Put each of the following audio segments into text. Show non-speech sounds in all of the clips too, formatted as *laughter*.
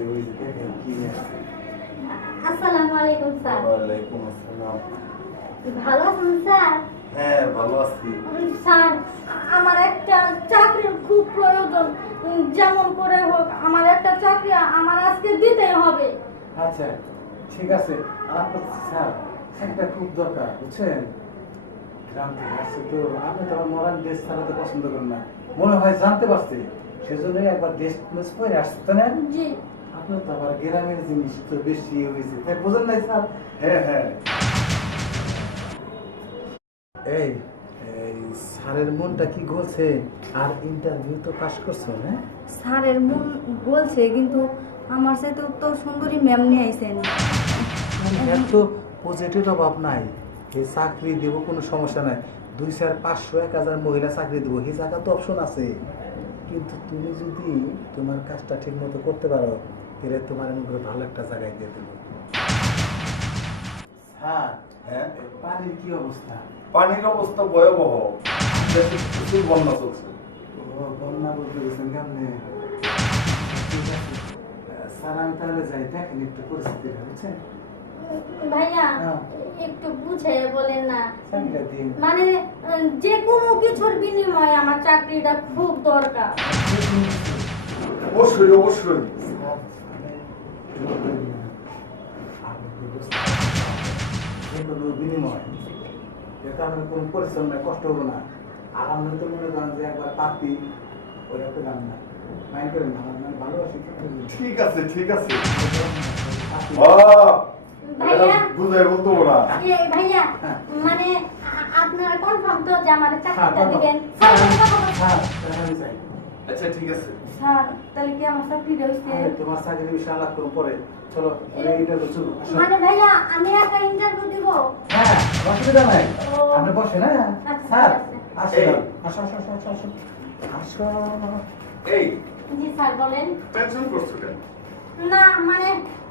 আছে ওই যে দেখেন কি নিয়ে আসসালামু আলাইকুম স্যার। ওয়ালাইকুম আসসালাম। ভালো আছেন স্যার? হ্যাঁ ভালো আছি। স্যার আমার একটা চাকরির খুব প্রয়োজন। যেমন করে হোক আমার একটা চাকরি আমার আজকে দিতেই হবে। আচ্ছা ঠিক আছে। আপনার স্যার একটা খুব দরকার বুঝছেন? গ্রাম থেকে আসছে তো আপনি তো মরান দেশ ছাড়াতে পছন্দ করেন না। মনে হয় জানতে পারছে। সেজন্যই একবার দেশ মেস পরে আসছে তাই না জি। আপনার তো আবার গ্রামের জিনিস তো বেশি হয়েছে। তাই বোঝেন নাই স্যার? হ্যাঁ হ্যাঁ। এই স্যারের মনটা কি আর ইন্টারভিউ তো পাস করছ না স্যারের মন বলছে কিন্তু আমার সাথে তো সুন্দরী ম্যাম নিয়ে আইছেন। এত প্রজেক্টের অভাব নাই। এই চাকরি দেবো কোনো সমস্যা নাই। দুই চার পাঁচশো এক হাজার মহিলা চাকরি দেবো। এই জায়গা তো অপশন আছে। কিন্তু তুমি যদি তোমার কাজটা ঠিক মতো করতে পারো এলে তোমার করে ভালো একটা জায়গায় দিয়ে দেবো। হ্যাঁ? পানির কি অবস্থা? পানির অবস্থা ভয়াবহ। প্রচুর বন্যা চলছে। বন্যা বলতে গেছেন কেমনে? স্যার আমি তাহলে যাই দেখেন একটু পরিস্থিতিটা বুঝছেন? ভাইয়া হ্যাঁ। একটু বুঝে বলেন না। মানে যে কোনো কিছুর বিনিময়ে আমার চাকরিটা খুব দরকার। অবশ্যই অবশ্যই। বিনিময় এটা আমার কোনো পরিশ্রম নাই কষ্ট হব না আর আমরা তো মনে করেন যে একবার পাতি ওই একটা গান না মাইন্ড করেন না আমার ভালোবাসি ঠিক আছে ঠিক আছে। বুঝাই বলতে না। ভাইয়া। মানে আপনারা কনফার্ম তো যে আমার হ্যাঁ, চাকরিটা দিবেন। হ্যাঁ। হ্যাঁ। আচ্ছা ঠিক আছে। স্যার তাহলে কি আমার চাকরিটা হইছে তোমার চাকরির বিষয়ে আলাপ করুন পরে। চলো এইটা তো আসো। মানে ভাইয়া আমি একা ইন্টারভিউ দিব? হ্যাঁ অসুবিধা নাই। আপনি বসেন হ্যাঁ। আচ্ছা, স্যার আসো আসো আসো আসো আসো আসো। আসো। এই। জি স্যার বলেন। টেনশন করছ কেন? না মানে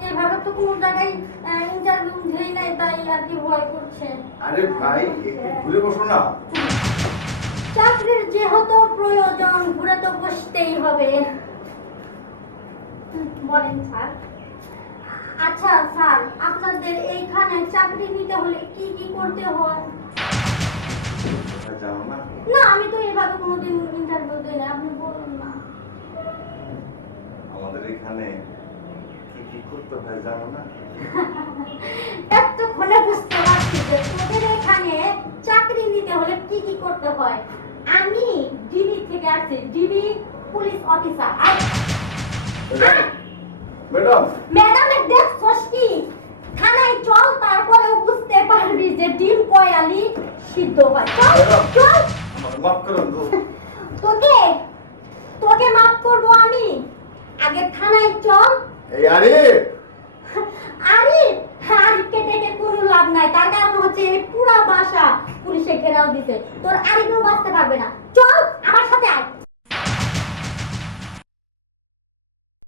এভাবে তো কোনো জায়গায় ইন্টারভিউ দেই নাই তাই আর কি ভয় করছে। আরে ভাই একটু ঘুরে বসো না। চাকরির যেহেতু প্রয়োজন ঘুরে তো বসতেই হবে। বলেন স্যার। আচ্ছা স্যার আপনাদের এইখানে চাকরি নিতে হলে কি কি করতে হয়? না? না আমি তো এভাবে কোনোদিন ইন্টারভিউ দিই না আপনি বলুন না। আমাদের এখানে কি কি জানো না? *laughs* এতক্ষণে বুঝতে পারছি যে তোদের এখানে চাকরি নিতে হলে কি কি করতে হয়। আমি ডিবি থেকে আসছি ডিবি পুলিশ অফিসার। আর ম্যাডাম দেখছস কি? থানায় চল তারপরে বুঝতে পারবি যে ডিম কয়ালি সিদ্ধ হয়। চল চল। মাফ করুন *laughs* তোকে তোকে মাফ করব আমি। আগে থানায় চল। এই আরে আরে আরিফকে ডেকে কোনো লাভ নাই। তার কারণ হচ্ছে এই পুরা বাসা পুলিশে ঘেরাও দিতে তোর আরিফও বাঁচতে পারবে না। চল